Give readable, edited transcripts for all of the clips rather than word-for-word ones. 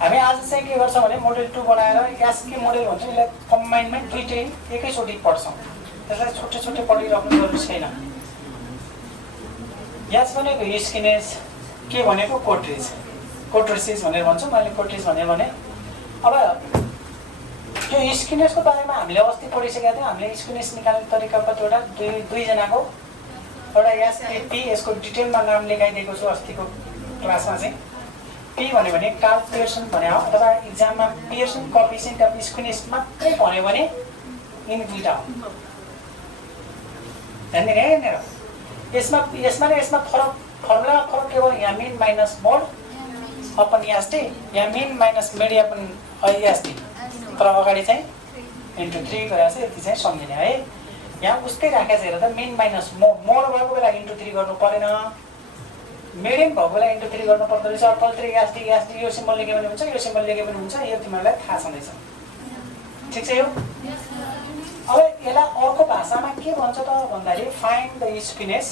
हामी आज चाहिँ के गर्छौँ भने मोडेल 2 बनाएर एसके मोडेल भन्छ यसलाई कम्बाइनमा दुईटै एकैचोटि पढ्छौँ। त्यसलाई छुट्टै छुट्टै पढिराख्नु जरुरी छैन। यास भनेको स्किनेज, के भनेको कोट्रिज, कोट्रिसिस भनेर भन्छौँ, मैले कोट्रिज भने। अब यो स्किनेजको बारेमा हामीले अस्ति पढिसकेका थियौँ। हामीले स्किनेज निकाल्ने तरिका कतिवटा दुईजनाको एउटा एसएपी, यसको डिटेलमा नाम लेखाइदिएको छु अस्तिको क्लासमा चाहिँ। पी भन्यो भने कार्ल पियर्सन भने हो, अथवा इक्जाममा पियर्सन कोएफिसिएन्ट अफ स्किनेज मात्रै भन्यो भने यिनी दुईटा हो। ध्यान दिने है यहाँनिर। यसमा फर्मुला फरक के हो, यहाँ मिन माइनस मोड अपन एसटी, यहाँ mean minus media upon ST, तर अगाडि चाहिँ इन्टु 3 गरेर चाहिँ यति चाहिँ सम्झिने है। यहाँ उस्तै राखेको छ हेर त, मिन माइनस मोड भएको बेला इन्टु 3 गर्नु परेन, मिडियम भएको बेला इन्टु 3 गर्नु पर्दो रहेछ। तलतिर एसडी यो सिम्बल लेख्यो भने हुन्छ, यो सिम्बल लेख्यो भने हुन्छ, यो तिमीहरूलाई थाहा छँदैछ। ठिक छ यो। अब यसलाई अर्को भाषामा के भन्छ त भन्दाखेरि find the skewness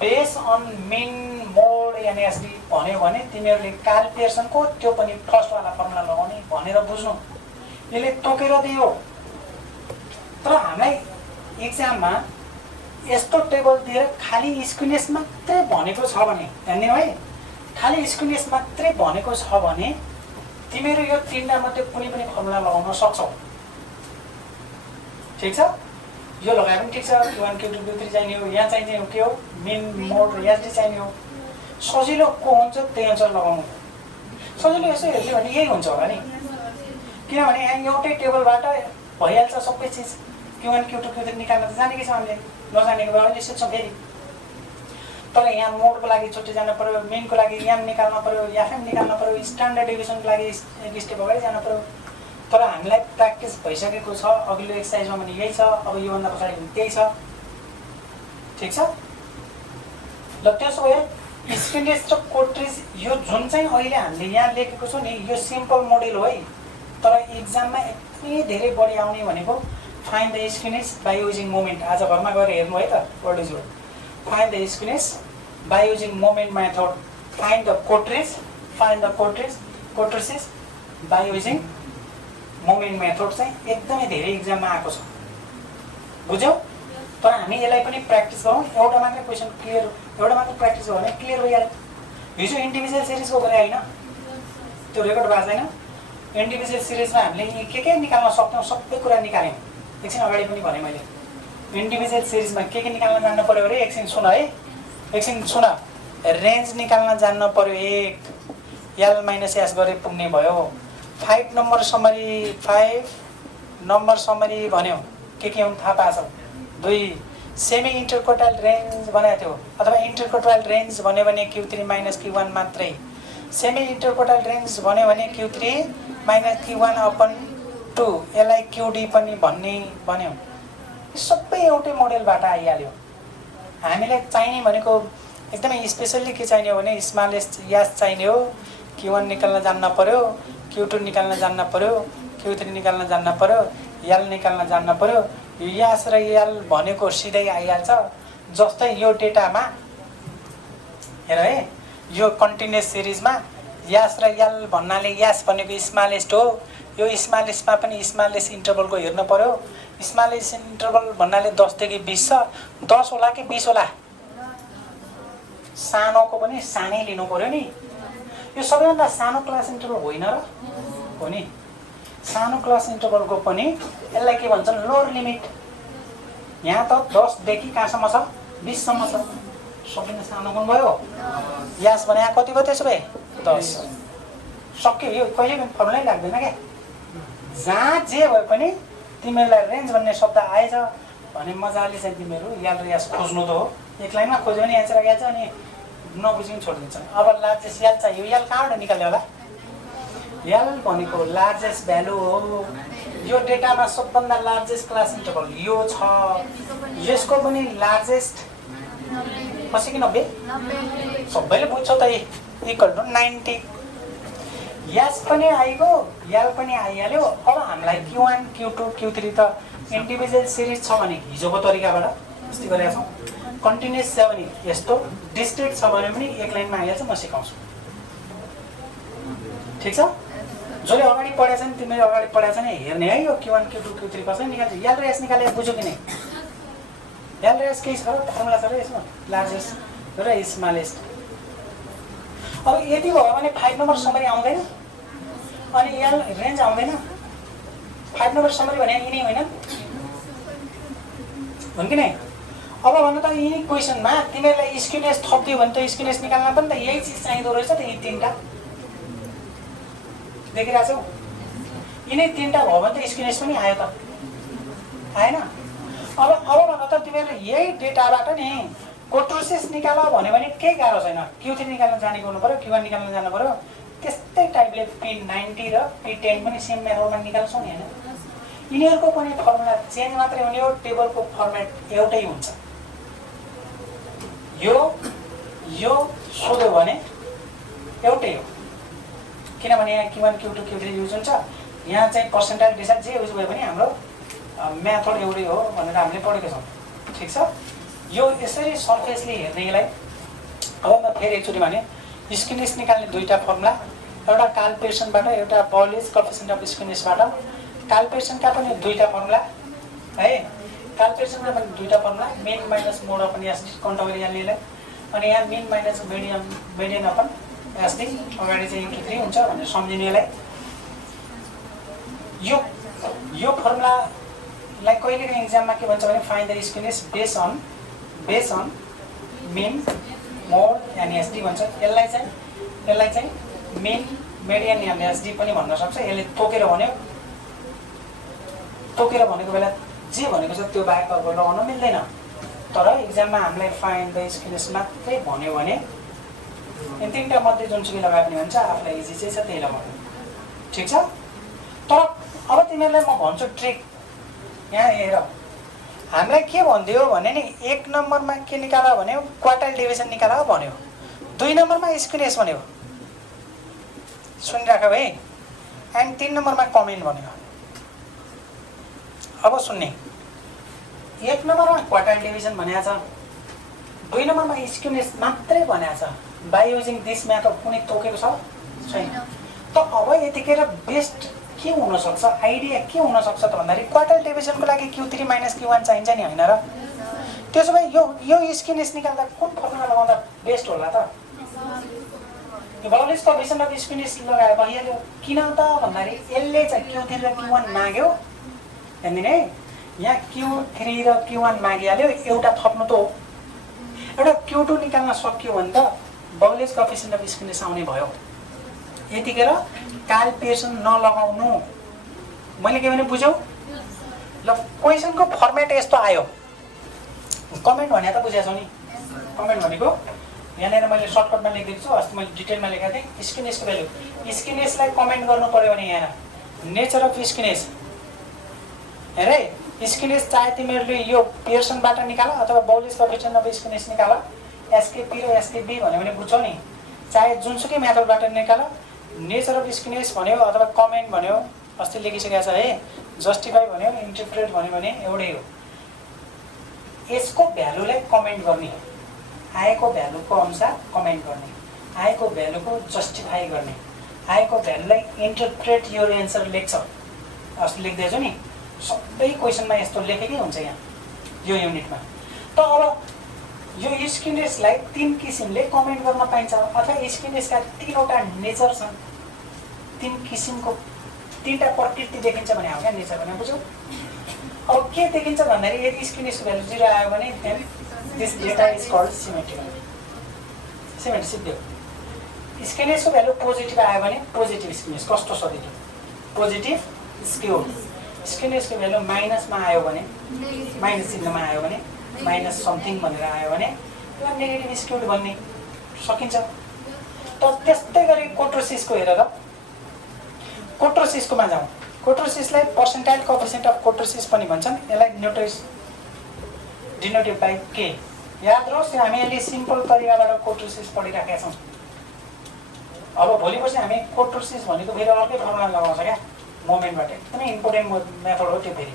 base on mean mode and SD भन्यो भने तिमीहरूले कार्ल पियर्सनको त्यो पनि फर्स्टवाला फर्मुला लगाउने भनेर बुझ्नु। यसले तोकेर दियो। तर हामीलाई इक्जाममा यस्तो टेबल दिएर खालि स्किनेज मात्रै भनेको छ भने, ध्यान दिनु है, खालि स्किनेज मात्रै भनेको छ भने तिमीहरू यो तीनटा मध्ये कुनै पनि फर्मुला लगाउन सक्छौ। ठिक छ, यो लगाए पनि ठिक छ। Q1 Q2 Q3 चाहिने हो, यहाँ चाहिने हो के हो, मिन मोड र एसडी चाहिने हो। सजिलो को हुन्छ त्यही अनुसार लगाउनु। सजिलो यसो हेर्ने भने यही हुन्छ होला नि, किनभने यहाँ एउटै टेबलबाट भइहाल्छ सबै चिज। Q1 Q2 Q3 निकाल्न त जानेकै छ हामीले, नजानेको भए अहिले सोध्छौँ फेरि। तर यहाँ मोडको लागि छुट्टै जानु पर्यो, मिनको लागि एम निकाल्न पर्यो, एफएम निकाल्न पर्यो, स्ट्यान्डर्ड डेभिएसनको लागि एक स्टेप अगाडि जानु पर्यो। तर हामीलाई प्र्याक्टिस भइसकेको छ, अघिल्लो एक्सर्साइजमा पनि यही छ, अब योभन्दा पछाडि पनि त्यही छ। ठिक छ। ल त्यसो भए स्किनेज र कोट्रिज यो जुन चाहिँ अहिले हामीले यहाँ लेखेको छौँ नि, यो सिम्पल मोडेल हो है। तर इक्जाममा यति धेरै बढी आउने भनेको find the skewness by using moment. आज घरमा गएर हेर्नु है त, word is word. Find the skewness by using moment method, find the kurtosis by using moment method चाहिँ एकदमै धेरै इक्जाममा आएको छ। बुझ्यौ? तर हामी यसलाई पनि प्र्याक्टिस गरौँ। एउटा मात्रै क्वेसन क्लियर, एउटा मात्रै प्र्याक्टिस भयो भने क्लियर भइहाल्यो। हिजो इन्डिभिजुअल सिरिजको गरे होइन, त्यो रेकर्ड भएको छैन। इन्डिभिजुअल सिरिजमा हामीले के निकाल्न सक्छौँ सबै कुरा निकाल्यौँ। एकछिन अगाडि पनि भने मैले, इन्डिभिजुअल सिरिजमा के निकाल्न जान्नु पर्यो अरे, एकछिन सुन है, एकछिन सुन। रेन्ज निकाल्न जान्नु पर्यो 1, एल माइनस एस गरे पुग्ने भयो। 5 नम्बर समरी भन्यो, के हुन् थाहा पाएको छौ। 2 सेमी इन्टरकोटाइल रेन्ज बनाएको थियो, अथवा इन्टरकोटाइल रेन्ज भन्यो भने Q3 माइनस Q1 मात्रै। सेमी इन्टरकोटाइल रेन्ज भन्यो भने Q3 माइनस Q1 अपन 2, यसलाई QD पनि भन्ने भन्यो। सबै एउटै मोडेलबाट आइहाल्यो। हामीलाई चाहिने भनेको एकदमै स्पेसल्ली के चाहिने हो भने स्मल यास चाहिने हो। Q1 निकाल्न जान्न पर्यो, Q2 निकाल्न जान्न पर्यो, Q3 निकाल्न जान्न पर्यो, एल निकाल्न जान्न पर्यो। यास र एल भनेको सिधै आइहाल्छ। जस्तै यो डेटामा हेर है, यो कन्टिन्युअस सिरिजमा यास र एल भन्नाले यास भनेको स्मलेस्ट हो। यो स्मलेस्टमा पनि स्मलेस्ट इन्टरभलको हेर्नु पर्यो। स्मलेस्ट इन्टरभल भन्नाले 10 देखि 20 छ। 10 होला कि 20 होला, सानोको पनि सानै लिनु पर्यो नि। यो सबैभन्दा सानो क्लास इन्टरभल होइन र हो नि। सानो क्लास इन्टरभलको पनि यसलाई के भन्छन्, लोअर लिमिट। यहाँ त 10 देखि कहाँसम्म छ, 20 सम्म छ। सबैभन्दा सानो कुन भयो, यास भने कति भयो त्यसो भए 10। सक्यो, यो कहिले पनि फर्मुलै लाग्दैन क्या। जहाँ जे भए पनि तिमीहरूलाई रेन्ज भन्ने शब्द आएछ भने मजाले चाहिँ तिमीहरू याल र यास खोज्नु त हो। एक लाइनमा खोज्यो भने यहाँ चाहिँ याल्छ, अनि नबुझ्नु छोडिदिन्छ। अब लार्जेस्ट याल चाहियो, याल कहाँबाट निकाल्यो होला। याल भनेको लार्जेस्ट भ्यालु हो। यो डेटामा सबभन्दा लार्जेस्ट क्लास इन्टरभल यो छ। यसको पनि लार्जेस्ट 80 कि 90, सबैले बुझ्छौ त, इक्वल टु 90। यास पनि आइगयो, याल पनि आइहाल्यो। अब हामीलाई Q1 Q2 Q3 त इन्डिभिजुअल सिरिज छ भने हिजोको तरिकाबाट यस्तै गरेका छौँ। कन्टिन्युअस छ भने यस्तो, डिस्क्रिट छ भने पनि एक लाइनमा आइहाल्छ, म सिकाउँछु। ठिक छ? जसले अगाडि पढेको छ नि, तिमीले अगाडि पढेको छ नि, हेर्ने है यो Q1 Q2 Q3 कसरी निकाल्छ। एल र एस निकाले बुझ्यो कि नै? एल र एस केही छ फर्मुला छ र यसमा, लार्जेस्ट र स्मलेस्ट। अब यति भयो भने 5 नम्बर समरी आउँदैन अनि एल रेन्ज आउँदैन। 5 नम्बर समरी भने यिनै होइन हुन् कि नै? अब भन्नु त यी क्वेसनमा तिमीहरूलाई स्क्युनेस थपिदियो भने त स्क्युनेस निकाल्न पनि त यही चिज चाहिँदो रहेछ त। यी तीनटा देखिरहेको छौ? यिनै तीनटा भयो भने त स्क्युनेस पनि आयो त, आएन? अब भन्नु त तिमीहरूले यही डेटाबाट नि कोट्रोसिस निकाल भन्यो भने केही गाह्रो छैन। Q3 निकाल्न जाने गर्नु पऱ्यो, Q1 निकाल्न जानु पऱ्यो। त्यस्तै टाइपले P90 र P10 पनि सेम मेथडमा निकाल्छौ नि हैन? यिनीहरूको पनि फर्मुला चेन्ज मात्रै हुने हो, टेबलको फर्मेट एउटै हुन्छ। यो सोध्यो भने एउटै हो, किनभने यहाँ Q1 Q2 Q3 युज हुन्छ। यहाँ चाहिँ पर्सेन्टाइल डिसाइड जे युज भयो भने हाम्रो मेथड एउटै हो भनेर हामीले पढेको छौँ। ठिक छ? यो यसरी सर्फेसली हेर्नेलाई अब म फेरि एकचोटि भने स्क्युनेस निकाल्ने दुईटा फर्मुला, एउटा कार्ल पियर्सनबाट एउटा बर्लिज कोएफिसिएन्ट अफ स्क्युनेसबाट। कार्ल पियर्सनका पनि दुईटा फर्मुला है, कार्ल पियर्सनका पनि दुईटा फर्मुला, मेन माइनस मोड अपन एसडी कन्ट्रोभर यहाँले, अनि यहाँ main minus median upon SD अगाडि चाहिँ Q3 हुन्छ भनेर सम्झिनुलाई। यो फर्मुलालाई कहिलेकाहीँ एक्जाममा के भन्छ भने find the skewness base on mean mode and SD भन्छ। यसलाई चाहिँ मेन मेडियन एन्ड एसडी पनि भन्न सक्छ। यसले तोकेर भनेको बेला जे भनेको छ त्यो बाहेक अब लगाउन मिल्दैन। तर एक्जाममा हामीलाई फाइन्ड द स्क्युनेस मात्रै भन्यो भने यी तीनटा मध्ये जुनसुकै लगाए पनि हुन्छ, आफूलाई इजी चाहिँ छ त्यही लगाउनु। ठिक छ? तर अब तिमीहरूलाई म भन्छु ट्रिक। यहाँ हेर, हामीलाई के भनिदियो भने नि 1 नम्बरमा के निकाल भन्यो, क्वार्टाइल डिभिजन निकाल भन्यो। 2 नम्बरमा स्क्युनेस भन्यो, सुनिराख है। एन्ड 3 नम्बरमा कमेन्ट भन्यो। अब सुन्ने, 1 नम्बरमा क्वार्टाइल डिभिजन भनेको छ, 2 नम्बरमा स्क्युनेस मात्रै भनेको छ। बाई युजिङ दिस मेथड कुनै तोकेको छ छैन। त अब यतिखेर बेस्ट के हुनसक्छ, आइडिया के हुनसक्छ त भन्दाखेरि क्वार्टाइल डिभिजनको लागि Q3 माइनस Q1 चाहिन्छ नि होइन र? त्यसो भए यो स्क्युनेस निकाल्दा कुन फर्मुला लगाउँदा बेस्ट होला त? यो बर्लिज कोएफिसिएन्ट अफ स्क्युनेस लगाए भइहाल्यो। किन त भन्दाखेरि यसले चाहिँ Q3 र Q1 माग्यो हेर्दिने है। यहाँ Q3 र Q1 मागिहाल्यो, एउटा थप्नु त हो। एउटा Q2 निकाल्न सक्यो भने त बर्लिज कोएफिसिएन्ट अफ स्क्युनेस आउने भयो। यतिखेर कार्ल पियर्सन नलगाउनु। मैले के भने बुझ्यौ? ल क्वेसनको फर्मेट यस्तो आयो। कमेन्ट भने त बुझेछौ नि? कमेन्ट भनेको यहाँनिर मैले सर्टकटमा लेखिदिएको छु, अस्ति मैले डिटेलमा लेखेको थिएँ। स्क्युनेसको भ्यालु, स्क्युनेसलाई कमेन्ट गर्नु पर्यो भने यहाँ नेचर अफ स्क्युनेस हेर है। स्क्युनेस चाहे तिमीहरूले यो पियर्सनबाट निकाल अथवा बर्लिज कोएफिसिएन्ट अफ स्क्युनेस निकाल, एसकेपी र एसकेबी भन्यो भने बुझ्छौ नि? चाहे जुनसुकै मेथडबाट निकाल, नेचर अफ स्क्युनेस भन्यो अथवा कमेन्ट भन्यो, अस्ति लेखिसकेको छ है। जस्टिफाई भन्यो, इन्टरप्रेट भन्यो भने एउटै हो। यसको भ्यालुलाई कमेन्ट गर्ने, आएको भ्यालुको अनुसार कमेन्ट गर्ने, आएको भ्यालुको जस्टिफाई गर्ने, आएको भ्यालुलाई इन्टरप्रेट योर एन्सर लेख्छ। अस्ति लेख्दैछु नि, सबै क्वेसनमा यस्तो लेखेकै हुन्छ यहाँ यो युनिटमा। त अब यो स्क्युनेसलाई 3 किसिमले कमेन्ट गर्न पाइन्छ अथवा स्क्युनेसका 3वटा नेचर छन्। 3 किसिमको 3टा प्रकृति देखिन्छ भने हो क्या नेचर भने बुझ्यौ? अब के देखिन्छ भन्दाखेरि यदि स्क्युनेसको भ्यालु 0 आयो भने then this data is called symmetrical. Symmetric सिद्धि हो। स्क्युनेसको भ्यालु पोजिटिभ आयो भने पोजिटिभ स्क्युनेस। कस्तो सजिलो, पोजिटिभ स्क्यु। स्क्युनेसको भ्यालु माइनसमा आयो भने, माइनस चिन्हमा आयो भने, माइनस समथिङ भनेर आयो भने त्यो नेगेटिभ स्क्युड भन्ने सकिन्छ। त त्यस्तै गरी कोट्रोसिसको हेरेर कोट्रोसिसकोमा जाउँ। कोट्रोसिसलाई पर्सेन्टाइल कोएफिसिएन्ट अफ कोट्रोसिस पनि भन्छन्। यसलाई डिनोटेड बाइ के। याद रहोस्, हामी अहिले सिम्पल तरिकाबाट कोट्रोसिस पढिराखेका छौँ। अब भोलि पर्सि हामी कोट्रोसिस भनेको फेरि अर्कै फर्मुला लगाउँछ क्या, मोमेन्टबाट। एकदमै इम्पोर्टेन्ट मेथड हो त्यो। फेरि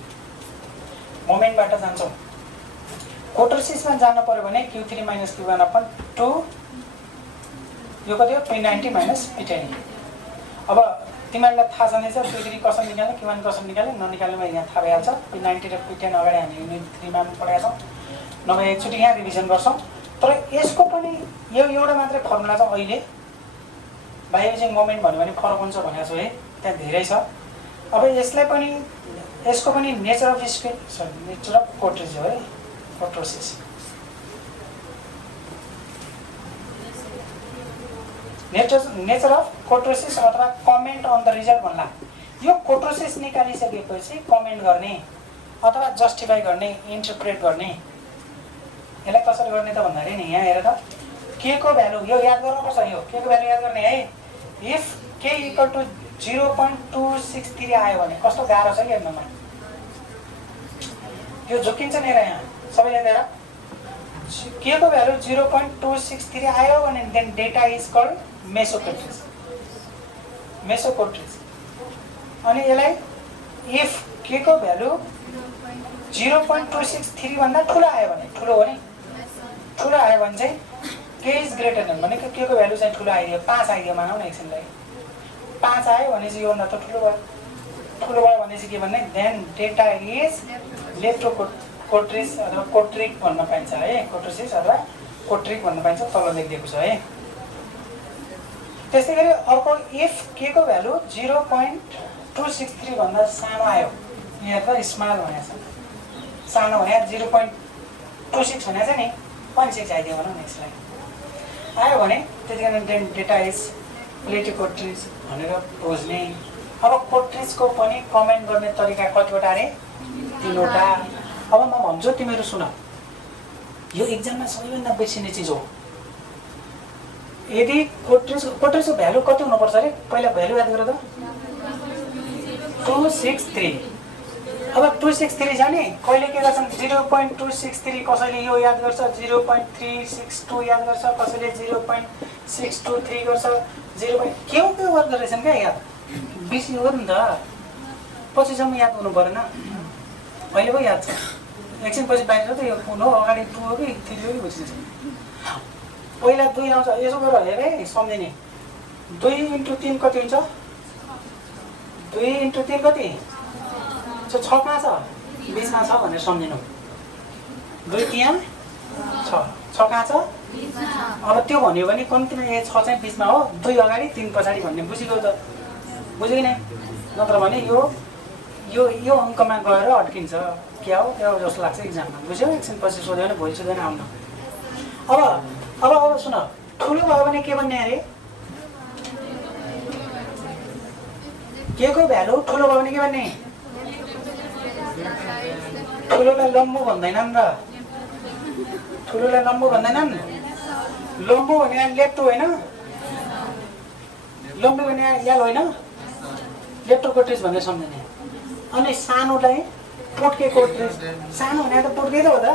मोमेन्टबाट जान्छौँ। कोट्रोसिसमा जानु पर्यो भने Q3 माइनस Q1 अपन 2, यो कति हो? P90 minus P10। अब तिमीहरूलाई थाहा छँदैछ P3 कसरी निकाल्ने Q1 कसरी निकाल्ने ननिकाल्नेमा यहाँ थाहा भइहाल्छ P90 र P10 अगाडि हामी युनिट 3 मा पढाएका छौँ नभए एकचोटि यहाँ रिभिजन गर्छौँ तर यसको पनि यो एउटा मात्रै फर्मुला छ अहिले बायोजिङ मोमेन्ट भन्यो भने फरक हुन्छ भनेको छु है त्यहाँ धेरै छ अब यसलाई पनि यसको पनि nature of speed nature of kurtosis हो है कोट्रोसिस नेचर अफ कोट्रोसिस अथवा कमेन्ट अन द रिजल्ट भन्ला यो कोट्रोसिस निकालिसकेपछि कमेन्ट गर्ने अथवा जस्टिफाई गर्ने इन्टरप्रेट गर्ने यसलाई कसरी गर्ने त भन्दाखेरि नि यहाँ हेर त के को भ्यालु यो याद गर्नुपर्छ यो के को भ्यालु याद गर्ने है इफ k इक्वल टु 0.263 आयो भने कस्तो गाह्रो छ हेर्नमा यो झुकिन्छ नि र यहाँ सबैले हेर के को भ्यालु 0.263 आयो भने देन डेटा इज कल्ड मेसोकोट्रेज अनि यसलाई इफ के को भ्यालु 0.263 भन्दा ठुलो आयो भने ठुलो हो नि ठुलो आयो भने चाहिँ k इज ग्रेटर देन भनेको के को भ्यालु चाहिँ ठुलो आइदियो 5 आइदियो मानौ न एकछिनलाई 5 आयो भने चाहिँ यो भन्दा त ठुलो भयो भने चाहिँ के भन्ने देन डेटा इज लेप्टोकोट्रिस अथवा कोट्रिक भन्न पाइन्छ है कोट्रोसिस अथवा कोट्रिक भन्न पाइन्छ तल लेखिदिएको छ है त्यस्तै गरी अर्को इफ के को भ्यालु 0.263 भन्दा सानो आयो यहाँ त स्मल भनेको छ सानो भने 0.26 भनेको छ नि 0.6 आइदियो भनौँ न यसलाई आयो भने त्यतिखेर देन डेटा इज प्लेटिकोट्रिज भनेर बुझ्ने अब कोट्रिजको पनि कमेन्ट गर्ने तरिका कतिवटा अरे 3वटा अब म भन्छु तिमीहरू सुन यो एक्जाममा सबैभन्दा बेसिने चिज हो यदि कोट्रिजको भ्यालु कति हुनुपर्छ अरे पहिला भ्यालु याद गर त 263 अब 263 जाने कहिले के गर्छन् 0.263 कसैले यो याद गर्छ 0.362 याद गर्छ कसैले 0.623 गर्छ 0. के गर्दो रहेछन् क्या याद बिर्सिनु हो नि त पछिसम्म याद हुनु परेन अहिले पो याद छ एकछिन पछि बाहिर त यो फोन हो अगाडि 2 हो कि 3 हो कि बुझिन्छ पहिला 2 आउँछ यसो गरेर हेर है सम्झिने 2 × 3 कति हुन्छ 2 × 3 कति 6 कहाँ छ बिचमा छ भनेर सम्झिनु 2 त्यहाँ 6 कहाँ छ अब त्यो भन्यो भने कम्तीमा 6 चाहिँ बिचमा हो 2 अगाडि 3 पछाडि भन्ने बुझिगयो त बुझ्यो कि नै नत्र भने यो अङ्कमा गएर अड्किन्छ क्या हो क्या हो जस्तो लाग्छ एक्जाममा बुझ्यो एकछिन पछि सोध्यो भने भोलि सोध्दैन आउनु अब सुन ठुलो भयो भने के भन्ने अरे के को भ्यालु ठुलो भयो भने के भन्ने ठुलोलाई लम्बु भन्दैनन् र ठुलोलाई लम्बु भन्दैनन् लम्बु भने लेप्टो होइन लम्बु भने याल होइन लेप्टोकोट्रिज भनेर सम्झिने अनि सानोलाई पोट्के कोट्रिज सानो भने त पोट्के त हो त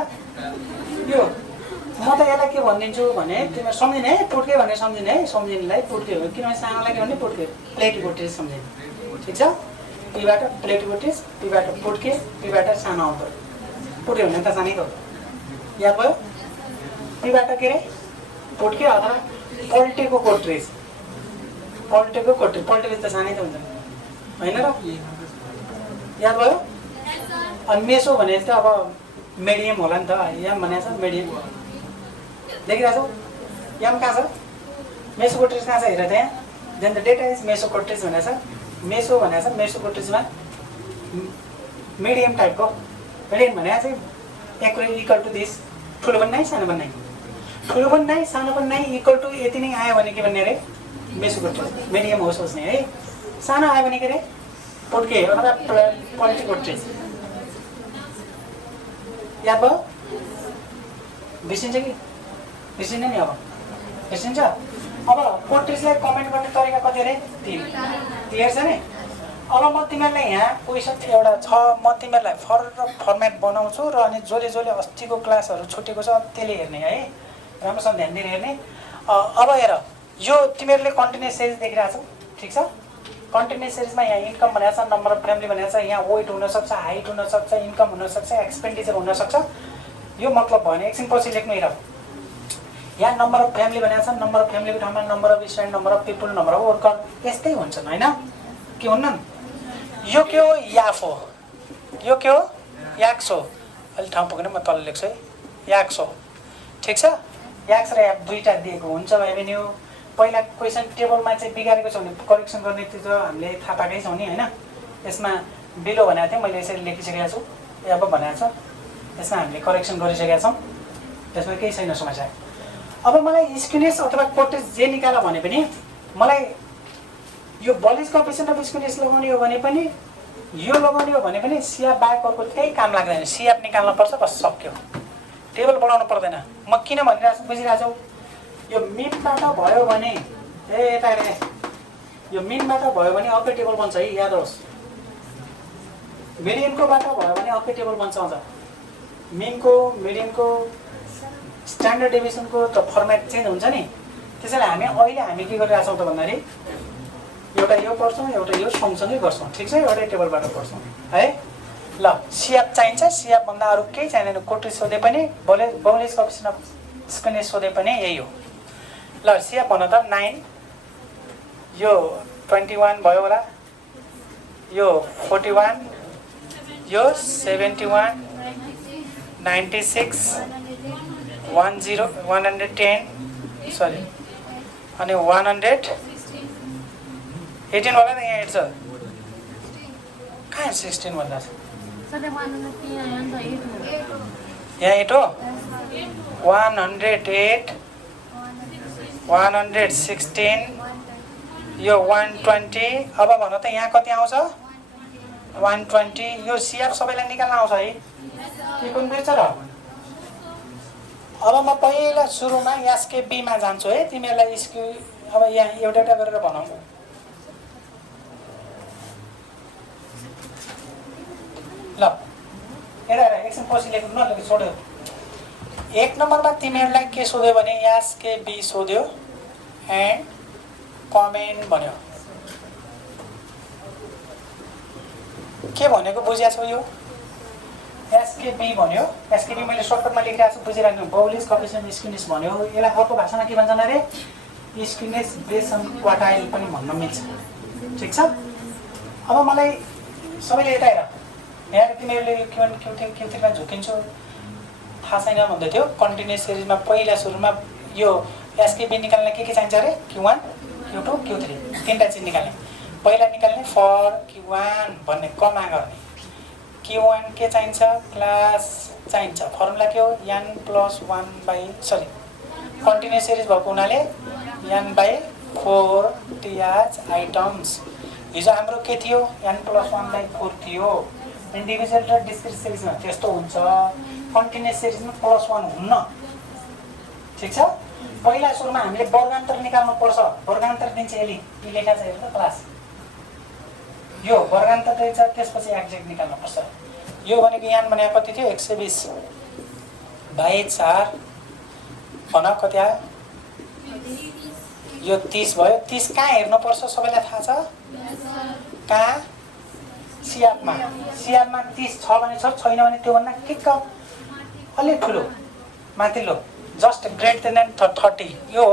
यो म त यसलाई के भनिदिन्छु भने तिमीहरू सम्झिने है पोट्के भनेर सम्झिने है सम्झिनेलाई पोट्के हो किनभने सानोलाई के भन्ने पोट्के प्लेटिकोट्रिज सम्झिने ठिक छ पीबाट प्लेटिकोट्रिज पीबाट पोट्के पीबाट सानो आउँछ पोट्के भने त सानै त हो याद भयो पीबाट के अरे पोट्के अथवा पल्टेको कोट्रिज पल्टेको त सानै त हुन्छ होइन र याद भयो अनि मेसो भने त अब मिडियम होला नि त याम भनेको छ मिडियम देखिरहेको छौ याम कहाँ छ मेसोकोट्रिज कहाँ छ हेर त्यहाँ देन द डेटा इज मेसोकोट्रिज भनेको छ मेसो भनेको छ मेसोकोट्रिजमा मिडियम टाइपको मिडियम भनेको चाहिँ इक्वल टु दिस ठुलो पनि नै सानो पनि नै ठुलो पनि नै सानो पनि नै इक्वल टु यति नै आयो भने के भन्ने अरे मेसोकोट्रिज मिडियम हो सोच्ने है सानो आयो भने के अरे पोट्के अथवा पल्टिकोट्रिज याद भयो बिर्सिन्छ कि बिर्सिन्छ नि अब बिर्सिन्छ अब कोट्रिजलाई कमेन्ट गर्ने तरिका कति अरे 3 क्लियर छ नि अब म तिमीहरूलाई यहाँ क्वेसन एउटा छ म तिमीहरूलाई फर्मेट बनाउँछु र अनि जसले अस्तिको क्लासहरू छुटेको छ त्यसले हेर्ने है राम्रोसँग ध्यान दिएर हेर्ने अब हेर यो तिमीहरूले कन्टिन्युस सिरिज देखिरहेछौ ठिक छ कन्टिन्युस सिरिजमा यहाँ इन्कम भनेको छ नम्बर अफ फ्यामिली भनेको छ यहाँ वेट हुनसक्छ हाइट हुनसक्छ इन्कम हुनसक्छ एक्सपेन्डिचर हुनसक्छ यो मतलब भएन एकछिन पछि लेख्नु हेर यहाँ नम्बर अफ फ्यामिली भनेको छ, नम्बर अफ फ्यामिलीको ठाउँमा number of student, number of people, number of worker यस्तै हुन्छन् होइन, के हुन्नन्? यो के हो? याफ हो। यो के हो? याक्स हो। अलि ठाउँ पुगेन, म तल लेख्छु है, याक्स हो। ठिक छ, याक्स र याप दुईवटा दिएको हुन्छ भयो भने पहिला क्वेसन टेबलमा चाहिँ बिगारेको छ भने करेक्सन गर्ने त्यो त हामीले थाहा पाएकै छौँ नि होइन। यसमा बिलो भनेको थिएँ, मैले यसरी लेखिसकेको छु, अब भनेको छ, यसमा हामीले करेक्सन गरिसकेका छौँ, त्यसमा केही छैन समस्या। अब मलाई स्क्युनेस अथवा कोटेज जे निकाल भने पनि मलाई यो बलिज कोएफिसिएन्ट अफ स्क्युनेस लगाउने हो भने पनि यो लगाउने हो भने पनि सिएफ बाहेक अर्को केही काम लाग्दैन। सिएफ निकाल्न पर्छ, बस सक्यो, टेबल बनाउनु पर्दैन। म किन भनिरहेको छु बुझिरहेको छौ? यो मिनबाट भयो भने यता हेरे, यो मिनबाट भयो भने अर्कै टेबल बन्छ है, याद होस्। मिडियनकोबाट भयो भने अर्कै टेबल बन्छ अझ। मिनको मिडियनको स्ट्यान्डर्ड डेभिएसनको त फर्मेट चेन्ज हुन्छ नि। त्यसैले हामी के गरिरहेको छौँ त भन्दाखेरि एउटा यो गर्छौँ, एउटा यो सँगसँगै गर्छौँ। ठिक छ, एउटै टेबलबाट गर्छौँ है। ल सिएफ चाहिन्छ, सिएफ भन्दा अरू केही चाहिँदैन। कोटेज सोधे पनि बलिज कोएफिसिएन्ट अफ स्क्युनेस सोधे पनि यही हो। ल सिएफ भन त 9, यो 21 भयो होला, यो 41, यो 71, 96, 110 सरी अनि 118 होला त यहाँ हेर्छ कहाँ 16 भन्दा छ यहाँ 8 हो 108 116 यो 120 अब भन त यहाँ कति आउँछ 120 यो सिआर सबैलाई निकाल्न आउँछ है के कुन बिर्छ र अब म पहिला सुरुमा एसके बी मा जान्छु है तिमीहरुलाई स्क्यु अब यहाँ एउटा एउटा गरेर भनौँ ल हेर एकछिन पछि लेख्नु न छोड्यो 1 नम्बरमा तिमीहरुलाई के सोध्यो भने एसके बी सोध्यो एन्ड कमेन्ट भन्यो के भनेको बुझ्या छौ यो एसकेबी भन्यो एसकेबी मैले सर्टकटमा लेखिरहेको छु बुझिराख्नु बौलिज कोएफिसिएन्ट स्क्युनेस भन्यो यसलाई अर्को भाषामा के भन्छन् अरे स्क्युनेस बेस्ड अन क्वार्टाइल पनि भन्न मिल्छ ठीक छ अब मलाई सबैले यता हेर यहाँ तिमीहरुले Q1 Q3 मा झुकिन्छौ थाहा छैन भन्दै थियो कन्टिन्युअस सिरिजमा पहिला सुरुमा यो एसकेबी निकाल्न के चाहिन्छ अरे Q1 Q2 Q3 तीनटा चिज निकाल्ने पहिला निकाल्ने फर Q1 भन्ने कमा गर्ने Q1 के चाहिन्छ क्लास चाहिन्छ फर्मुला के हो n + 1 सरी कन्टिन्युअस सिरिज भएको हुनाले n/4 टीएच आइटम्स हिजो हाम्रो के थियो n + 1/4 थियो इन्डिभिजुअल र डिस्क्रिट सिरिजमा त्यस्तो हुन्छ कन्टिन्युअस सिरिजमा +1 हुन्न ठीक छ पहिला सुरुमा हामीले वर्गान्तर निकाल्नु पर्छ वर्गान्तर दिन्छ यसले के लेखा छ हेर त क्लास यो वर्गान्तर दिन्छ त्यसपछि एक्ज्याक्ट निकाल्नु पर्छ यो भनेको यहाँ भनेको कति थियो 120/4 भन कति आयो यो 30 भयो 30 कहाँ हेर्नु पर्छ सबैलाई थाहा छ कहाँ सिआफमा 30 छ भने छ छैन भने त्यो भन्दा किक्क अलि ठुलो माथिल्लो जस्ट ग्रेटर देन 30 यो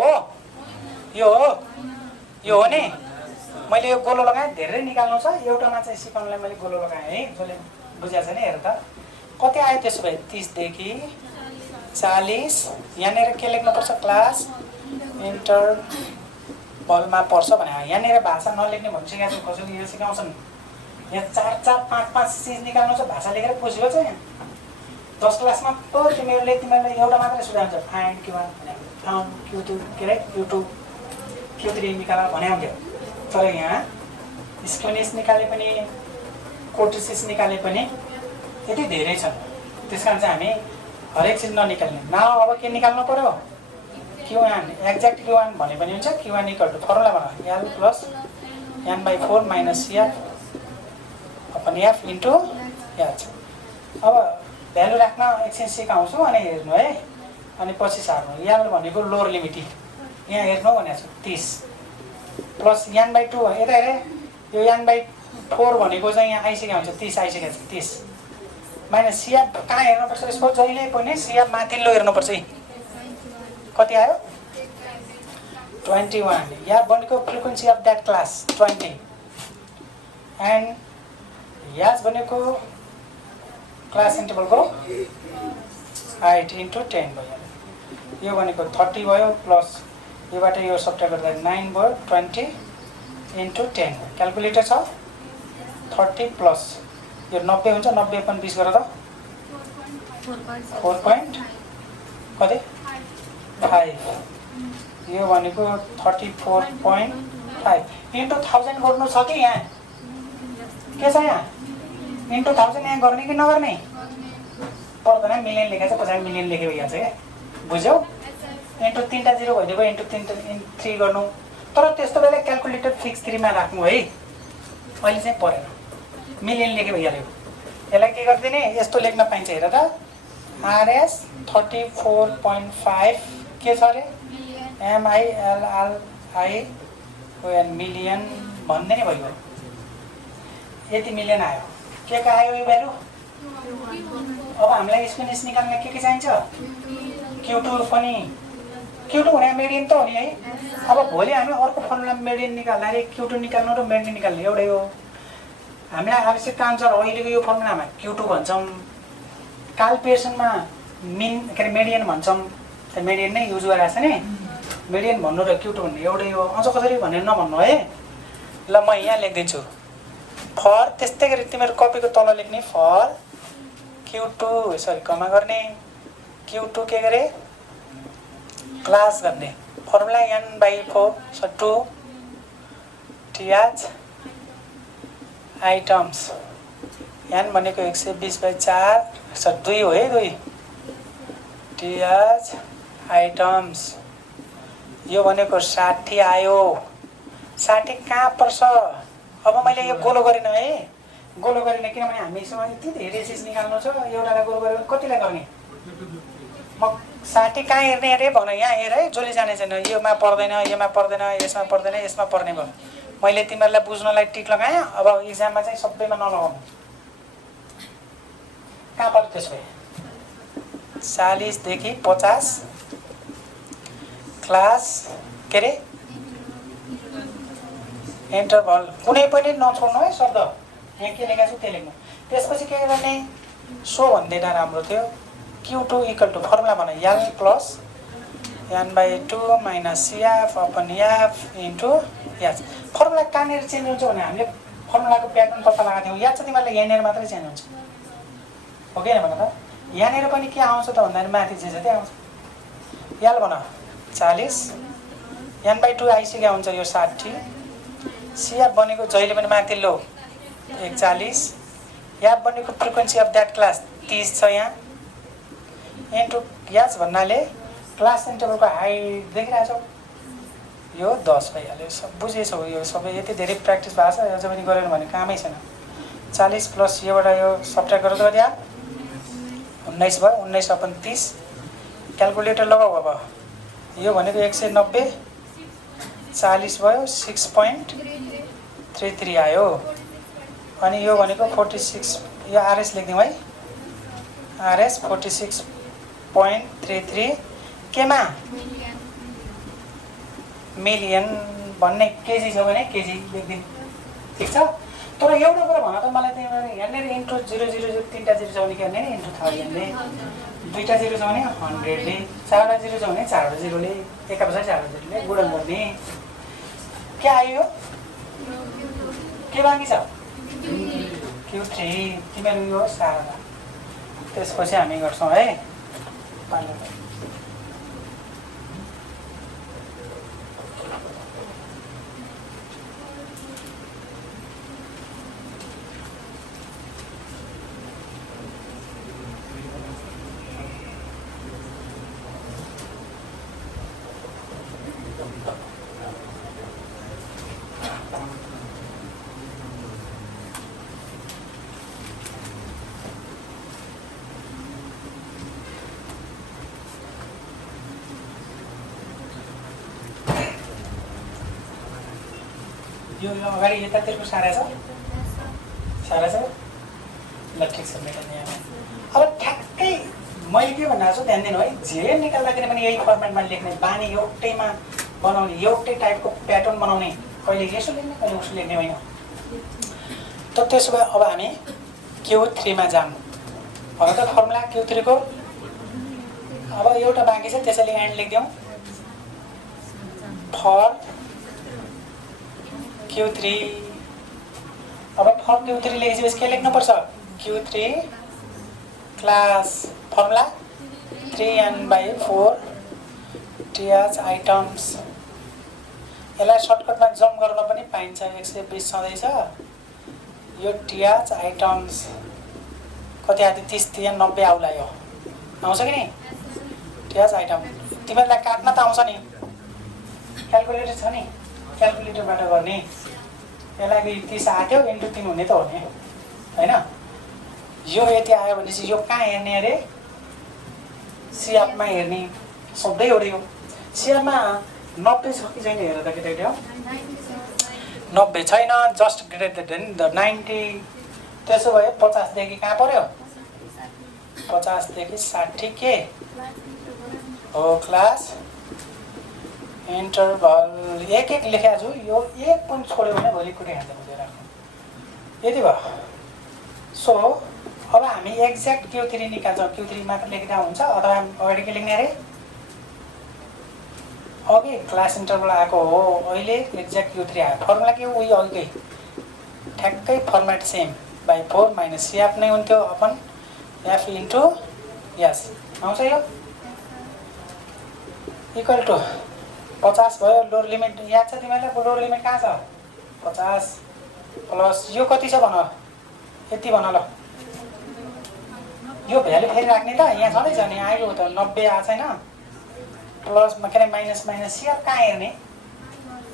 हो नि मैले यो गोलो लगाएँ धेरै निकाल्नु छ एउटामा चाहिँ सिकाउनलाई मैले गोलो लगाएँ है जसले बुझ्या छैन हेर त कति आयो त्यसो भए 30 देखि 40 यहाँनिर के लेख्नुपर्छ क्लास इन्टर बलमा पर्छ भने यहाँनिर भाषा नलेख्ने भनिसकेको छु कसैले यो सिकाउँछन् यहाँ 4 5 चिज निकाल्नु छ भाषा लेखेर बुझ्यो छ यहाँ 10 क्लासमा त तिमीहरुले एउटा मात्रै सुझाउँछ फाइन्ड Q1 फाउन्ड Q2 के रे Q2 Q3 निकाल भने आउँथ्यो तर यहाँ स्क्युनेस निकाले पनि कोर्टिसिस निकाले पनि यति धेरै छ त्यसकारण चाहिँ हामी हरेक चिज ननिकाल्ने न अब के निकाल्नु पर्यो Q1 एक्ज्याक्ट Q1 भने पनि हुन्छ Q1 = फर्मुला भन L + n/4 - CF upon F * H अब भ्यालु राख्न एकछिन सिकाउँछु अनि हेर्नु है अनि पछि सार्नु L भनेको लोअर लिमिट यहाँ हेर्नु भनेको छु 30 प्लस n/2 यता हेरे यो n/4 भनेको चाहिँ यहाँ आइसकेको हुन्छ 30 आइसकेको छ 30 माइनस CF कहाँ हेर्नुपर्छ यसको जहिले पनि CF माथिल्लो हेर्नुपर्छ है कति आयो 21 यहाँ भनेको frequency of that class 20 and याज भनेको क्लास इन्टरभलको हाइट इन्टु 10 भयो यो भनेको 30 भयो प्लस योबाट यो सब्ट्र्याक्ट गर्दा 9 भयो 20 इन्टु 10 क्यालकुलेटर छ 30 प्लस यो 90 हुन्छ 90 पनि 20 गरेर 4 point कति 5 यो भनेको 34.5 इन्टु 1000 गर्नु छ कि यहाँ के छ यहाँ इन्टु 1000 यहाँ गर्ने कि नगर्ने पर्दैन मिलियन लेखेको छ पछाडि मिलियन लेखेको यहाँ चाहिँ क्या बुझ्यौ इन्टु 3टा 0 भइदिएको इन्टु 3 गर्नु तर त्यस्तो बेला क्यालकुलेटर फिक्स 3 मा राख्नु है अहिले चाहिँ परेन मिलियन लेखे भइहाल्यो यसलाई के गरिदिने यस्तो लेख्न पाइन्छ हेर त RS 34.5 के छ अरे MILLI मिलियन भन्ने नै भयो यति मिलियन आयो के आयो यो भ्यालु अब हामीलाई स्पेनिस निकाल्न के चाहिन्छ Q2 पनि Q2 भने मेडियन त हो नि है अब भोलि हामी अर्को फर्मुला मेडियन निकाल्दाखेरि Q2 निकाल्नु र मेडियन निकाल्ने एउटै हो हामीलाई आवश्यक आन्सर अहिलेको यो फर्मुलामा Q2 भन्छौँ काल पेयर्सनमा मिन के अरे मेडियन भन्छौँ त मेडियन नै युज गरिरहेछ नि मेडियन भन्नु र Q2 भन्ने एउटै हो अझ कसरी भनेर नभन्नु है ल म यहाँ लेख्दिन्छु फर त्यस्तै गरी तिमीहरू कपीको तल लेख्ने फर Q2 सरी कमा गर्ने Q2 के गरे क्लास गर्ने formula n/4 so 2 TH items n भनेको 120/4 so 2 हो है 2 TH आइटम्स यो भनेको 60 आयो 60 कहाँ पर्छ अब मैले यो गोलो गरिन है गोलो गरिन किनभने हामीसँग यति धेरै चिज निकाल्नु छ एउटालाई गोलो गरेर कतिलाई गर्ने म 60 कहाँ हेर्ने अरे भन यहाँ हेर है जसले जाने छैन योमा पर्दैन यसमा पर्दैन यसमा पर्दैन यसमा पर्ने भयो मैले तिमीहरूलाई बुझ्नलाई टिक लगाएँ अब इक्जाममा चाहिँ सबैमा नलगाउनु कहाँ पर्छ त्यसो भए 40 देखि 50 क्लास के अरे इन्टरभल कुनै पनि नछोड्नु है शब्द यहाँ के लेखेको छु त्यो लेख्नु त्यसपछि के गर्ने सो भन्दैन राम्रो थियो Q2 equal to फर्मुला भन L plus n/2 minus CF upon F into H formula कहाँनिर चेन्ज हुन्छ भने हामीले फर्मुलाको प्याटर्न पत्ता लगाएको थियौँ याद छ तिमीहरूलाई यहाँनिर मात्रै चेन्ज हुन्छ हो कि भन त यहाँनिर पनि के आउँछ त भन्दाखेरि माथि जे छ त्यो आउँछ L भन 40 n/2 आइसकेको हुन्छ यो 60 CF भनेको जहिले पनि माथिल्लो 41 F भनेको फ्रिक्वेन्सी अफ द्याट क्लास 30 छ यहाँ इन्टु याच भन्नाले क्लास इन्टरभलको हाइट देखिरहेछौ यो 10 भइहाल्यो सब बुझेछौ यो सबै यति धेरै प्र्याक्टिस भएको छ अझ पनि गरेन भने कामै छैन 40 प्लस योबाट यो सब्ट्र्याक्ट गरेर कति आयो 19 भयो 19 अपन 30 क्यालकुलेटर लगाऊ अब यो भनेको 190 40 भयो 6.33 आयो अनि यो भनेको 46 यो RS लेख्दिउँ है RS 46.33 केमा मिलियन भन्ने केजी छ भने केजी लेख्दिउँ ठिक छ तर एउटा कुरा भन त मलाई त्यहाँ यहाँनिर इन्टु 000 3टा 0 छ भने के गर्ने इन्टु 1000 ले 2टा 0 छ भने 100 ले 4टा 0 छ भने 4टा 0 ले एका पछि 4टा 0 ले गुणन गर्ने के आयो के बाँकी छ Q3 तिमीहरू यो सारा त्यसपछि हामी गर्छौँ है यो अगाडि यतातिरको सारा छ ल ठिक छ मेटाउने अब ठ्याक्कै मैले के भनिरहेको छु ध्यान दिनु है, जे निकाल्दाखेरि पनि यही फर्मेटमा लेख्ने बानी, एउटैमा बनाउने, एउटै टाइपको प्याटर्न बनाउने, कहिले यसो लेख्ने कहिले उसो लेख्ने होइन। त त्यसो भए अब हामी Q3 मा जाऊँ। भन त फर्मुला Q3 को। अब एउटा बाँकी छ, त्यसैले एन्ड लेखिदिउँ। For Q3। अब फर Q3 लेखेपछि के लेख्नुपर्छ? Q3 class formula 3n/4 TH items. यसलाई सर्टकटमा जम्प गर्न पनि पाइन्छ, 120 छँदैछ। यो TH आइटम्स कति आयो? 30 3 90 आउला। यो आउँछ कि नि? TH आइटम तिमीहरूलाई काट्न त आउँछ नि, क्याल्कुलेटर छ नि, क्याल्कुलेटरबाट गर्ने। यसलाई 30 आयो इन्टु 3 हुने त हो नि होइन? यो यति आयो भनेपछि यो कहाँ हेर्ने अरे? सिएफमा हेर्ने। सधैँ एउटै हो। सिएफमा 90 छ कि छैन हेर त केटाकेटी हो? 90 छैन, जस्ट ग्रेटर देन द 90। त्यसो भए 50 देखि कहाँ पर्यो? 50 देखि 60 के हो क्लास इन्टरभल। एक एक लेखेको छु, यो एक पनि छोड्यो भने भोलि कुटै खान्छ बुझेर। यति भयो। सो अब हामी एक्ज्याक्ट Q3 निकाल्छौँ। Q3 मात्र लेख्दा हुन्छ अथवा अगाडि के लेख्ने अरे? अघि क्लास इन्टरभल आएको हो, अहिले एक्ज्याक्ट Q3 आयो। फर्मुला के हो? उही अघिकै ठ्याक्कै फर्मेट सेम /4 माइनस सिएफ नै हुन्थ्यो अपन एफ इन्टु एस। आउँछ यो? इक्वल टु 50 भयो। लोअर लिमिट याद छ तिमीहरूलाई? लोअर लिमिट कहाँ छ? 50 प्लस यो कति छ भन? यति भन ल। यो भ्यालु फेरि राख्ने त, यहाँ छँदैछ नि, आयो त 90 आएको छैन। प्लसमा के अरे माइनस माइनस सिएफ कहाँ हेर्ने?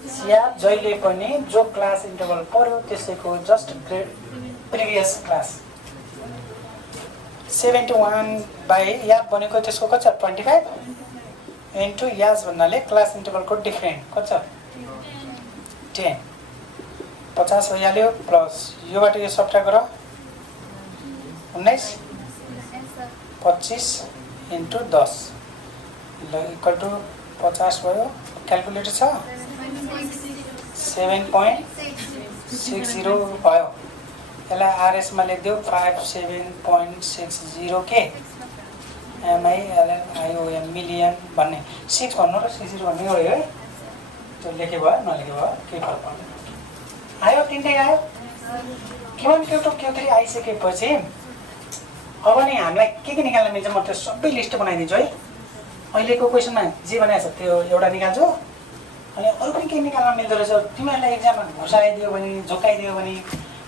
सिएफ जहिले पनि जो क्लास इन्टरभल पर्यो त्यसैको जस्ट प्रिभियस क्लास। 71 याद भनेको त्यसको कति छ? 25 इन्टु याज भन्नाले क्लास इन्टरभलको डिफ्रेन्ट कति छ? 10। 50 भइहाल्यो प्लस योबाट यो सब्ट्र्याक्ट गर 19 25 इन्टु 10 ल इक्वल टु 50 भयो। क्याल्कुलेटर छ? 7.60 भयो। यसलाई आरएसमा लेखिदेऊ 57.60 के MILLION मिलियन भन्ने 6 भन्नु र 60 भन्ने हो है। त्यो लेखे भयो नलेखे भयो केही फरक पर्दैन। आयो तिनटै आयो। Q1 Q2 Q3 आइसकेपछि अब नि हामीलाई के निकाल्न मिल्छ म त्यो सबै लिस्ट बनाइदिन्छु है। अहिलेको क्वेसनमा जे भनेको छ त्यो एउटा निकाल्छु, अनि अरू पनि के निकाल्न मिल्दो रहेछ तिमीहरूलाई एक्जाममा घुसाइदियो भने झोकाइदियो भने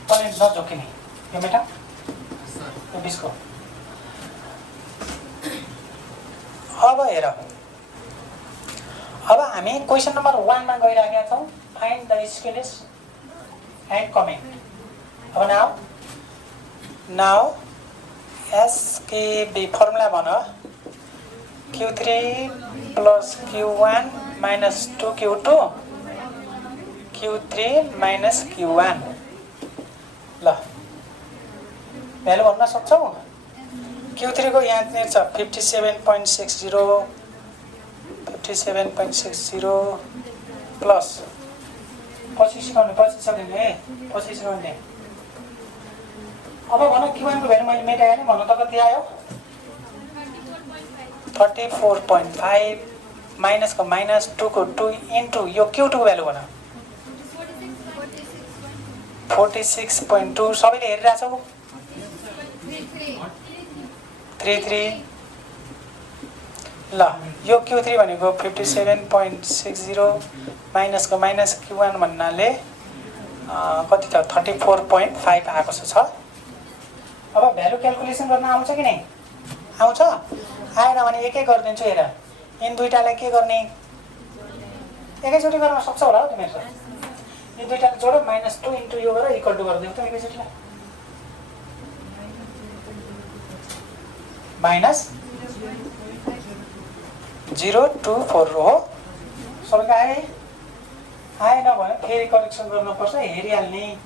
पनि नझोकिने। यो बेटा यो 20 को। अब हेर, अब हामी क्वेसन नम्बर 1 मा गइराखेका छौँ। Find the skewness and comment. अब नाउ एसकेबी फर्मुला भन। Q3 plus Q1 minus 2Q2 Q3 minus Q1। ल भ्यालु भन्न सक्छौ? Q3 को यहाँ छ 57.60 प्लस पछि सिकाउने अब भन Q1 को भ्यालु मैले मेटाएँ नि, भन त कति आयो? 34.5 माइनस को माइनस 2 को 2 इन्टु यो Q2 को भ्यालु भन 46.2। सबैले हेरिरहेछौ? 33 ल यो Q3 भनेको 57.60 माइनस को माइनस Q1 भन्नाले कति छ? 34.5 आएको छ। अब भ्यालु क्याल्कुलेसन गर्न आउँछ कि नै? आउँछ? आएन भने एकै गरिदिन्छु। हेर यिन दुईटालाई के गर्ने? एकैचोटि गर्न सक्छौ होला हौ तिमीहरू? यो दुईटालाई जोड -2 इन्टु यो गर इक्वल टु गरिदिउँ त एकैचोटिलाई। -024 हो। सबैको आएन भने फेरि करेक्सन गर्नुपर्छ, हेरिहाल्ने।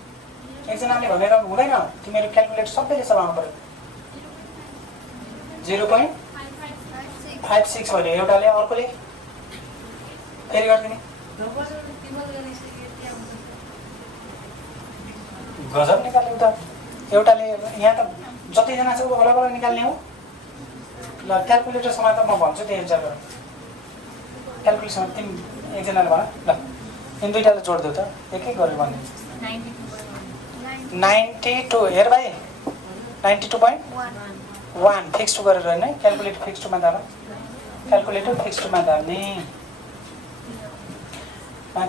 एकजनाले भनेर हुँदैन, तिमीहरू क्याल्कुलेटर सबैले चलाउनु पर्यो। 0.5 5 6 भन्यो एउटाले अर्कोले फेरि गरिदिने गजब निकाल्यौ त एउटाले यहाँ त जतिजना छ अलग अलग निकाल्ने हो ल क्याल्कुलेटर समान त म भन्छु त्यही अनुसार गर क्याल्कुलेसन तिमी एकजनाले भन ल यिन दुईटाले जोड्देऊ त एक एक गरेर भन्ने 92 हेर भाइ 92.1 फिक्स टू गरेर होइन क्याल्कुलेटर फिक्स टूमा दाल क्याल्कुलेटर फिक्स टूमा दाल्ने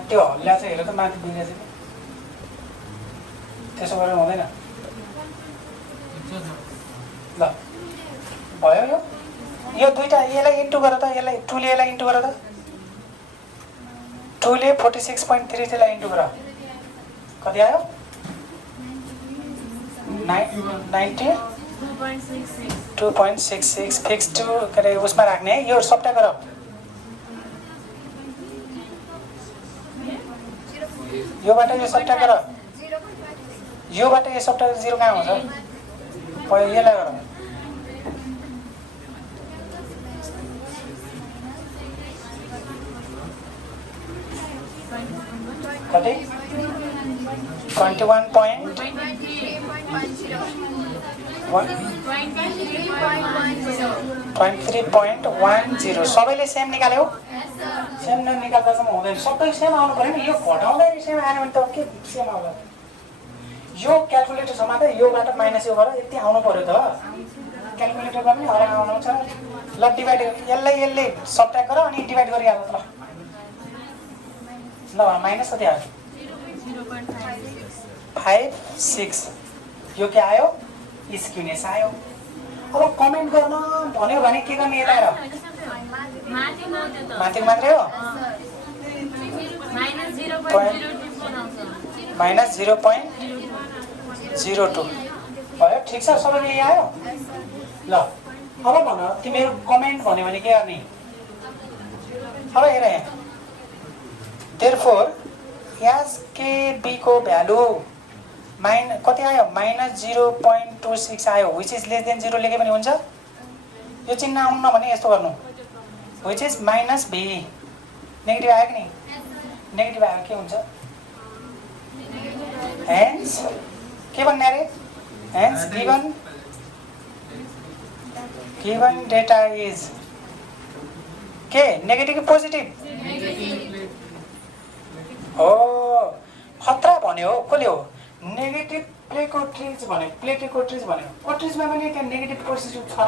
त्यो हल्ला चाहिँ हेर त माथि बिग्रेछ कि त्यसो गरेर हुँदैन ल भयो यो दुईटा यसलाई इन्टु गर त यसलाई 2 ले यसलाई इन्टु गर त 2 ले 46.3 त्यसलाई इन्टु गर कति आयो 92.66 फिक्स टू करे उसमा राख्ने है यो सबटा गर योबाट यो सबटा गर योबाट यो सबटा 0 कहाँ हुन्छ पहिला यसलाई गर कति 23.10 सबैले सेम निकाल्यो सेम ननिकाल्दासम्म हुँदैन सबै सेम आउनु पर्यो नि यो घटाउँदाखेरि सेम आएन भने त के सेम आउला यो क्याल्कुलेटरसम्म त योबाट माइनस यो गरेर यति आउनु पर्यो त क्याल्कुलेटरमा पनि अलग आउनुहुन्छ ल डिभाइड यसले सबट्र्याक्ट गर अनि डिभाइड गरिहाल त ल माइनस कति आयो 5 6 यो के आयो स्क्युनेस आयो अब कमेन्ट गर्न भन्यो भने के गर्ने यता आएर माथि मात्रै हो माइनस 0.02 भयो ठिक छ सबैले यही आयो ल अब भन तिमीहरू कमेन्ट भन्यो भने के गर्ने अब हेर यहाँ therefore SKB को भ्यालु कति आयो -0.26 आयो which is less than 0 लेखे पनि हुन्छ यो चिन्ह आउन भने यस्तो गर्नु which is minus b negative आयो कि नि नेगेटिभ आयो के हुन्छ hence के भन्ने रे hence given data is के नेगेटिभ कि पोजिटिभ हो खतरा भन्यो कसले हो नेगेटिभ प्लेकोट्रिज भन्यो प्लेकोट्रिज भन्यो कोट्रिजमा पनि त्यहाँ नेगेटिभ पोजिटिभ छ र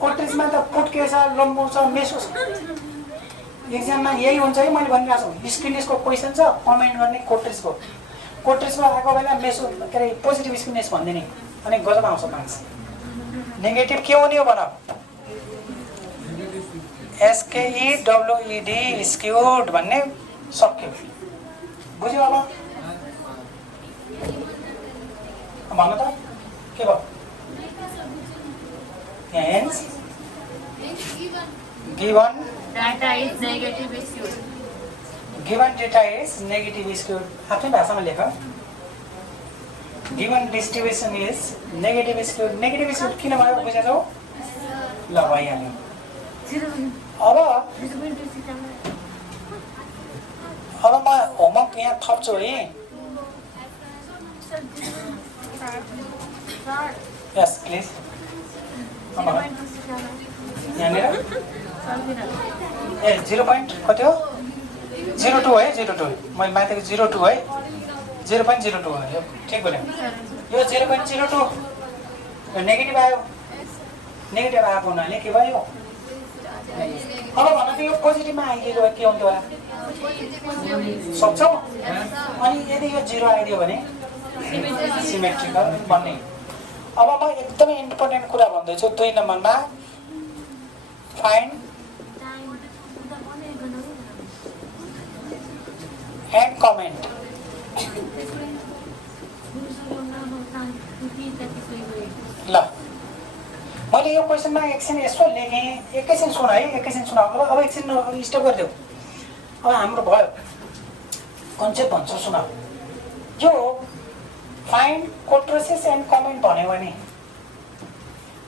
कोट्रिजमा त पुट्के छ लम्बु छ मेसो छ एक्जाममा यही हुन्छ है मैले भनिरहेको छु स्क्युनेसको क्वेसन छ कमेन्ट गर्ने कोट्रिजमा आएको बेला मेसो के अरे पोजिटिभ स्क्युनेस भन्दिने अनि गजब आउँछ मार्क्स नेगेटिभ के हुने हो भन SKEWED स्क्युड भन्ने सक्यो बुझ्यो अब भन्नु त के भयो यहाँ hence given data is negative skewed आफ्नै भाषामा लेख given distribution is negative skewed किन भयो बुझेछौ ल भइहाल्यो अब म होमवर्क यहाँ थप्छु है यस प्लिज यहाँनिर ए 0 पोइन्ट कति हो 02 है 02 मैले माथिको 02 है 0.02 हो यो ठिक बोल्यो यो 0.02 नेगेटिभ आयो आएको हुनाले के भयो अब भन त यो पोजिटिभमा आइदिएको के हुन्थ्यो होला सक्छौ अनि यदि यो 0 आइदियो भने सिमेट्रिकल भन्ने अब म एकदमै इम्पोर्टेन्ट कुरा भन्दैछु 2 नम्बरमा फाइन्ड एन्ड कमेन्ट ल मैले यो क्वेसनमा एकछिन यसो लेखेँ एकैछिन सुन है अब एकछिन स्टप गरिदेऊ अब हाम्रो भयो कन्सेप्ट भन्छ सुन यो फाइन्ड कोट्रोसिस एन्ड कमेन्ट भन्यो भने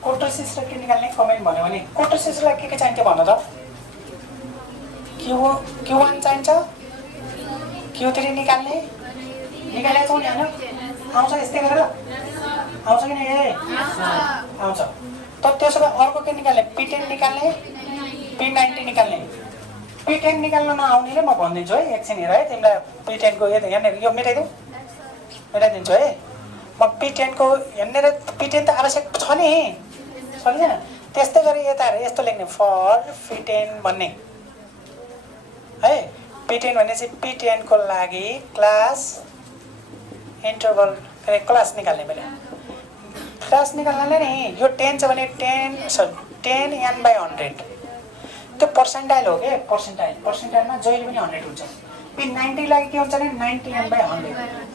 कोटोसिस र के निकाल्ने कमेन्ट भन्यो भने कोटोसिसलाई के चाहिन्छ भन्न त Q1 चाहिन्छ Q3 निकाल्ने निकालेको छौ नि हैन आउँछ यस्तै गरेर आउँछ कि नै आउँछ त त्यसो भए अर्को के निकाल्ने P10 निकाल्ने P90 निकाल्ने P10 निकाल्न नआउनेले म भनिदिन्छु है एकछिन हेर है तिमीलाई P10 को यहाँनिर यो मेटाइदिन्छु है म P10 को यहाँनिर P10 त आवश्यक छ नि छैन त्यस्तै गरी यता हेर यस्तो लेख्ने फर P10 भन्ने है P10 भने चाहिँ P10 को लागि क्लास इन्टरभल क्लास निकाल्ने मैले क्लास निकाल्नले नि यो 10 छ भने 10n/100 त्यो पर्सेन्टाइल हो के पर्सेन्टाइलमा जहिले पनि 100 हुन्छ P90 लागि के हुन्छ भने 90n/100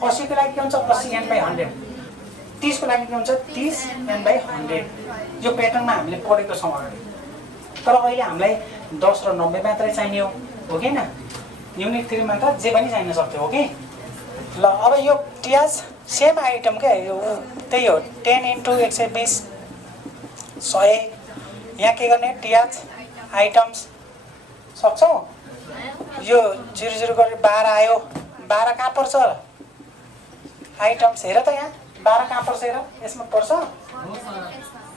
80 को लागि के हुन्छ 80n/100 30 को लागि के हुन्छ 30n/100 यो प्याटर्नमा हामीले पढेको छौँ अगाडि तर अहिले हामीलाई 10 र 90 मात्रै चाहिने हो कि हैन युनिट 3 मा त जे पनि चाहिन सक्थ्यो हो कि ल अब यो टिएच सेम आइटम के त्यही हो 10 × 120 100 यहाँ के गर्ने टिएच आइटम्स सक्छौ यो 00 गरेर 12 आयो 12 कहाँ पर्छ आइटम्स हेर त यहाँ 12 कहाँ पर्छ हेर यसमा पर्छ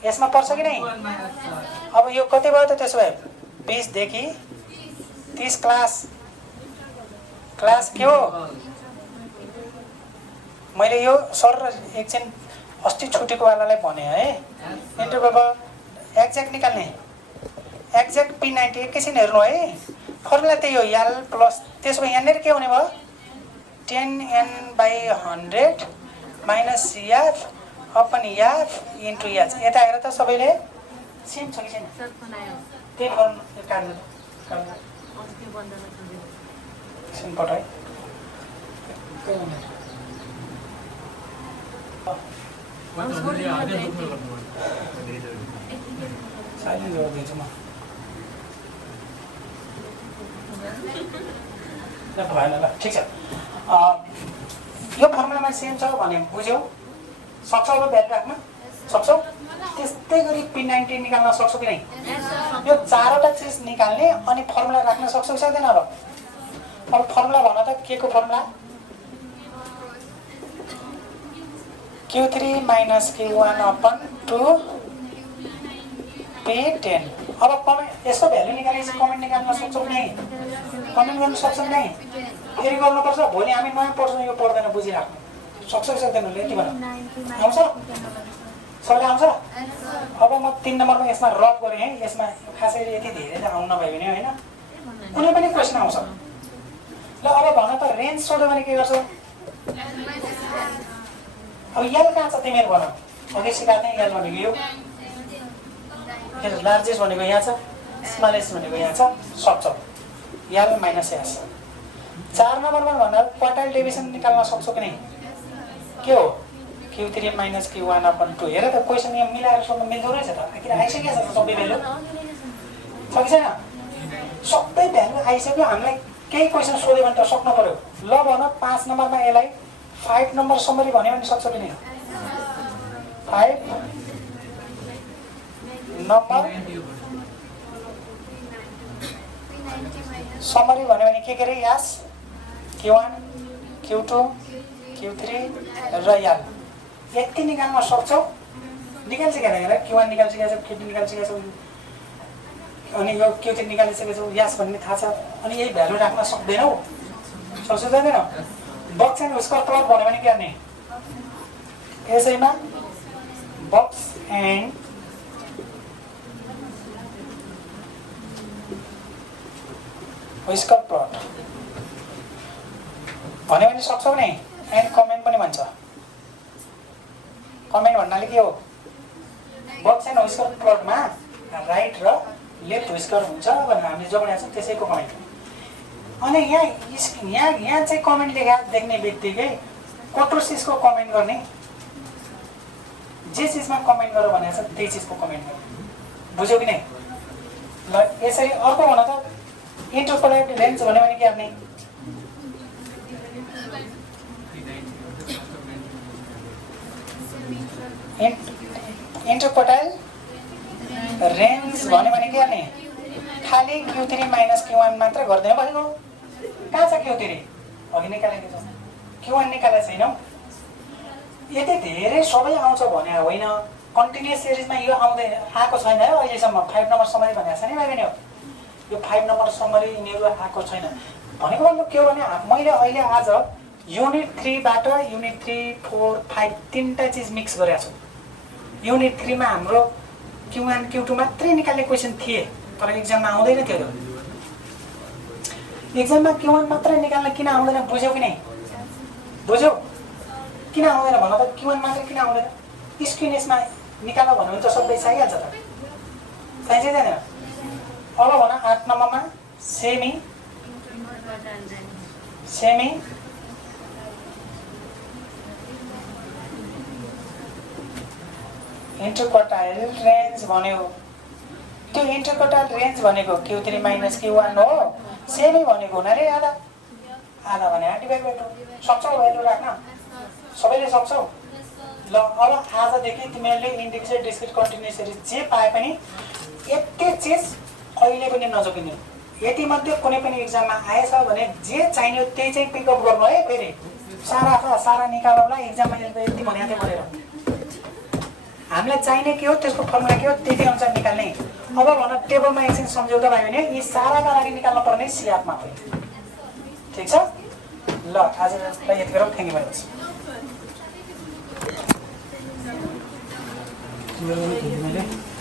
यसमा पर्छ कि नै अब यो कति भयो त त्यसो भए 20 देखि 30 क्लास के हो मैले यो सर एकछिन अस्ति छुटेको वालालाई भने है इन्टरभल एक्ज्याक्ट निकाल्ने एक्ज्याक्ट P90 एकैछिन हेर्नु है फर्मुला त्यही हो L प्लस त्यसो भए यहाँनिर के हुने भयो 10n/100 minus F upon F into H यता हेर त सबैले सेम छ कि छैन त्यही फर्मुला काट्नु सिम्पल है साइलेन्ट गरिदिन्छु म भएन ल ठिक छ यो फर्मुलामा सेम छ भने बुझ्यौ सक्छौ र भ्यालु राख्न सक्छौ त्यस्तै गरी P90 निकाल्न सक्छौ कि नै यो चारवटा चिज निकाल्ने अनि फर्मुला राख्न सक्छौ सक्दैन र अब फर्मुला भन त के को formula Q3 - Q1 upon 2 P10 अब कमेन्ट यसको भ्यालु निकालेपछि कमेन्ट निकाल्न सक्छौ कि नै कमेन्ट गर्न सक्छौ कि नै फेरि गर्नुपर्छ भोलि हामी नयाँ पढ्छौँ यो पढ्दैन बुझिराख्नु सक्छौ सक्दैन यति भन आउँछ सबैले आउँछ अब म 3 नम्बरमा यसमा रब गरेँ है यसमा खासै यति धेरै त आउन भयो भने हैन कुनै पनि क्वेशन आउँछ ल अब भन त रेन्ज सोध्यो भने के गर्छौ अब यल कहाँ छ तिमीहरु भन अघि सिकाउने यल भनेको यो लार्जेस्ट भनेको यहाँ छ स्मलेस्ट भनेको यहाँ छ सक्छौ यल माइनस एस 4 नम्बरमा भन्दा क्वार्टाइल डेभिएसन निकाल्न सक्छौ कि नै के हो Q3 - Q1 अपन 2 हेर त क्वेशन यहाँ मिलाएर सोध्नु मिल्दो रहेछ त आखिर आइसक्यो छ सबै भ्यालु छ कि छैन सबै भ्यालु आइसक्यो हामीलाई केही क्वेशन सोध्यो भने त सक्नु पर्यो ल भन 5 नम्बरमा यसलाई 5 नम्बर समरी भन्यो भने सक्छौ कि नै 5 नम्बर समरी भन्यो भने के रे यस Q1 Q2 Q3 र यल यति निकाल्न सक्छौ निकाल्छौ हेर Q1 निकाल्छौ Q2 निकाल्छौ अनि यो Q3 निकालिसकेछौ यस भन्ने थाहा छ अनि यही भ्यालु राख्न सक्दैनौ सक्छौ जाँदैन बक्स एन्ड स्क्वायर प्लट भन्यो भने के गर्ने यसैमा बक्स एन्ड स्क्वायर प्लट भन्यो भने सक्छौ नि एन्ड कमेन्ट पनि भन्छ कमेन्ट भन्नाले के हो बक्स एन्ड स्क्वायर प्लटमा राइट र लेफ्ट स्क्वायर हुन्छ भनेर हामीले जोड्या छौं त्यसैको कमेन्ट अनि यहाँ चाहिँ कमेन्ट देख्ने बित्तिकै कोटोसिसको कमेन्ट गर्ने जे चिजमा कमेन्ट गर भनेको छ त्यही चिजको कमेन्ट गर्ने बुझ्यौ कि नै ल यसरी अर्को भन त इन्टरपोलेट रेन्ज भन्यो भने के गर्ने इन्टरपोलेट रेन्ज भन्यो भने के गर्ने खाली Q3 - Q1 मात्र गर्दै भएको कहाँ छ Q3 अघि निकालेको छ Q1 निकालेको छैनौ यति धेरै सबै आउँछ भने होइन कन्टिन्युअस सिरिजमा यो आउँदै आएको छैन है अहिलेसम्म 5 नम्बर समरी भनेको छ नि भाइबहिनी यो 5 नम्बर समरी यिनीहरू आएको छैन भनेको मतलब के हो भने मैले अहिले आज युनिट 3 बाट युनिट 3 4 5 तीनटा चीज मिक्स गरेको छु युनिट 3 मा हाम्रो Q1 Q2 मात्रै निकाल्ने क्वेशन थिए तर एक्जाममा आउँदैन थियो एक्जाममा Q1 मात्रै निकाल्न किन आउँदैन बुझ्यौ कि नै बुझ्यौ किन आउँदैन भन त Q1 मात्रै किन आउँदैन स्क्रिनेसमा निकाल्न भन्नु त सबै चाहिहाल्छ त चाहिँदैन अब भन 8 नम्बरमा सेमी इन्टरक्वार्टाइल रेन्ज भन्यो त्यो इन्टरक्वार्टाइल रेन्ज भनेको Q3 - Q1 हो सेमी भनेको हुनाले आधा आधा भने डिभाइड बाइ 2 सक्छौ भ्यालु राख्न सबैले सक्छौ ल अब आजदेखि तिमीहरूले इन्डिक्स डिस्क्रिट कन्टिन्युअस सिरिज जे पाए पनि यति चीज अहिले पनि नजोगिनु यति मध्ये कुनै पनि एक्जाममा आएछ भने जे चाहियो त्यही चाहिँ पिकअप गर्नु है फेरि सारा निकालौला एक्जाममा यति भनेको थियो गरेर हामीलाई चाहिने के हो त्यसको फर्मुला के हो त्यति अनुसार निकाल्ने अब भन टेबलमा एकछिन सम्झौता भयो भने यी साराका लागि निकाल्न पर्ने सिआप मात्रै ठीक छ ल आजलाई यति गरौँ थ्याङ्क यू भेरी मच